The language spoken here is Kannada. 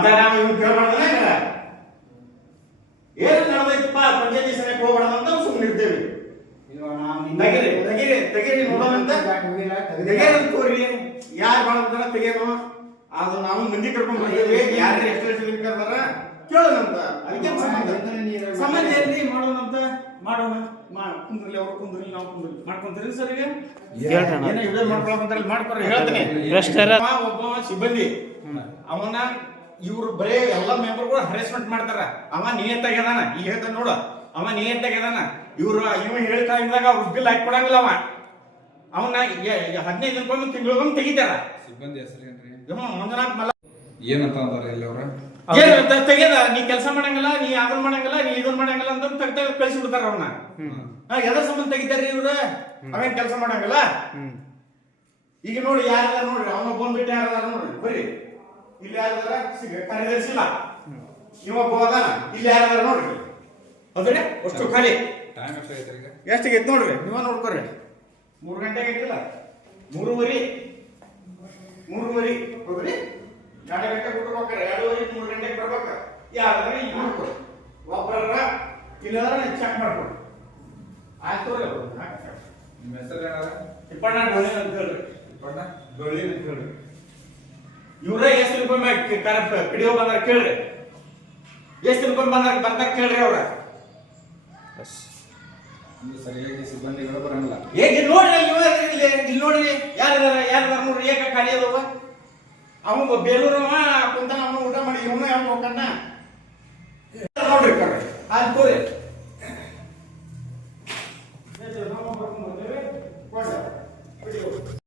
ಮತ್ತೆ ನಾವು ಇವ್ನು ಕೇಳ್ಬಾರ್ದನ ಏನು ನಡೆದೈತಪ್ಪ ಪಂಚಾಯತಿ ಸಭೆಗೆ ಹೋಗ್ಬಾರ್ದು ಅಂತ ಸುಮ್ಮನೆ ಇರ್ತೇವೆ. ತೆಗೀರಿ ನೋಡೋಣಂತ ತೋರಿ ಯಾರು ಮಾಡೋದನ್ನ ತೆಗೇನು ಅದು ನಾವು ಮಂದಿ ಕರ್ಕೊಂಡು ಬರ್ತೀವಿ. ಯಾರು ಎಷ್ಟು ಕರ್ದಾರ ಕೇಳೋಣಂತ. ಅದಕ್ಕೆ ಸಂಬಂಧ ಏನ್ರಿ ಮಾಡೋಣಂತ ಮಾಡೋಣ. ಕುಂದ್ರಲ್ಲಿ ಅವ್ರು ಕುಂದ್ರಲ್ಲಿ ನಾವು ಕುಂದ್ರಲ್ಲಿ ಮಾಡ್ಕೊಂತೀರಿ ಸರ್. ಈಗ ಏನೋ ವಿಡಿಯೋ ಮಾಡ್ಕೊಳಂತ ಮಾಡ್ಕೊಡ್ರಿ ಹೇಳ್ತೀನಿ. ಒಬ್ಬ ಸಿಬ್ಬಂದಿ ಅವನ ಇವ್ರು ಬರೇ ಎಲ್ಲ ಮೆಂಬರ್ಗಳು ಹರೇಸ್ಮೆಂಟ್ ಮಾಡ್ತಾರ. ಅವ ನಿಯತ್ತಾಗ್ಯದಾನ ಈಗ ಹೇಳ್ತಾನ ನೋಡು, ಅವ ನಿಯತ್ತಾಗ್ಯದಾನ. ಇವ್ರು ಇವ ಹೇಳ್ತಾ ಇದ್ದಾಗ ಅವ್ರು ಬಿಲ್ ಹಾಕಿ ಕೊಡಂಗಿಲ್ಲ. ಅವನ 15 ದಿನಕ್ಕೊಮ್ಮೆ ತಿಂಗಳಿಗೊಮ್ಮೆ ತೆಗಿತಾರ. ಸಿಬ್ಬಂದಿ ಹೆಸರೇನ್ರಿ? ಮಂಜುನಾಥ್ ಮಲ್ಲ ಏನಂತ ಅಂದಾರ ಇಲ್ಲಿ ಅವ್ರ ತೆಗೆದ ನೀ ಕೆಲಸ ಮಾಡಂಗಿಲ್ಲ, ನೀ ಅದನ್ನ ಮಾಡಂಗಿಲ್ಲ, ನೀ ಇದನ್ನ ಮಾಡಂಗಿಲ್ಲ ಅಂತ ತೆಗ್ದ ಕಳಿಸಿ ಬಿಡ್ತಾರ ಅವನ್ನ. ಎದ್ರ ಸಂಬಂಧ ತೆಗಿತಾರ್ರಿ ಇವ್ರು? ಅವೇನ್ ಕೆಲಸ ಮಾಡಂಗಿಲ್ಲ. ಈಗ ನೋಡಿ ಯಾರದಾರ ನೋಡ್ರಿ, ಅವನ ಬಂದ್ಬಿಟ್ಟು ಯಾರದಾರ ನೋಡ್ರಿ. ಬರ್ರಿ ಇಲ್ಲಿ ಯಾರದಾರ ಕಾರ್ಯದರ್ಶಿ ಇಲ್ಲ, ಇವೊಬ್ಬ ಅದಾನ. ಇಲ್ಲಿ ಯಾರದಾರ ನೋಡ್ರಿ. ಹೌದ್ರಿ ಅಷ್ಟು ಖಾಲಿ. ಟೈಮ್ ಎಷ್ಟಾಗೈತೆ ಈಗ? ಎಷ್ಟಾಗೈತೆ ನೋಡ್ರಿ, ನೀವ ನೋಡ್ಕೊರಿ. 3 ಗಂಟೆಗೆ ಆಗಿಲ್ಲ, 3:30 ಹೌದ್ರಿ. 2 ಗಂಟೆ ಬಿಟ್ಟು ಹೋಗ್ತಾರೆ. 2:30 3 ಗಂಟೆಗೆ ಬರ್ಬೇಕ. ಯಾರಾದ್ರೆ ಈಗ ನೋಡ್ಕೊರಿ. ಒಬ್ಬರ ಇಲ್ಲಾದ್ರೆ ಚೆಕ್ ಮಾಡ್ಕೊಡಿ. ಆಯ್ತು ನಿಮ್ಮ ಹೆಸರು ಏನಾರ? ತಿಪ್ಪಣ್ಣ ಡೊಳ್ಳಿ ಅಂತ ಹೇಳ್ರಿ. ತಿಪ್ಪಣ್ಣ ಡೊಳ್ಳಿ ಅಂತ ಹೇಳ್ರಿ. ಇವ್ರ ಎಷ್ಟು ರೂಪಾಯಿ ಪಿಡಿಯೋ ಬಂದಾರ ಕೇಳ್ರಿ. ಎಷ್ಟು ರೂಪಾಯಿ ಬರ್ತಾರ ಕೇಳ್ರಿ ಅವ್ರ. ಸರಿಯಾಗಿ ಸಿಬ್ಬಂದಿಗಳು ಬರಂಗಿಲ್ಲ. ಈಗ ನೋಡ್ರಿ ಇಲ್ಲಿ ನೋಡ್ರಿ ಯಾರಿದಾರ ನೋಡ್ರಿ. ಏಕ ಖಾಲಿ ಅದಾವ. ಅವ ಬೇಲೂರವ ಕುಂತಾನ, ಅವನು ಊಟ ಮಾಡಿ ಇವನು ಯಾವ ಹೋಗ್ಕಣ್ಣ ನೋಡ್ರಿ. ಆಯ್ತು ತೋರಿ.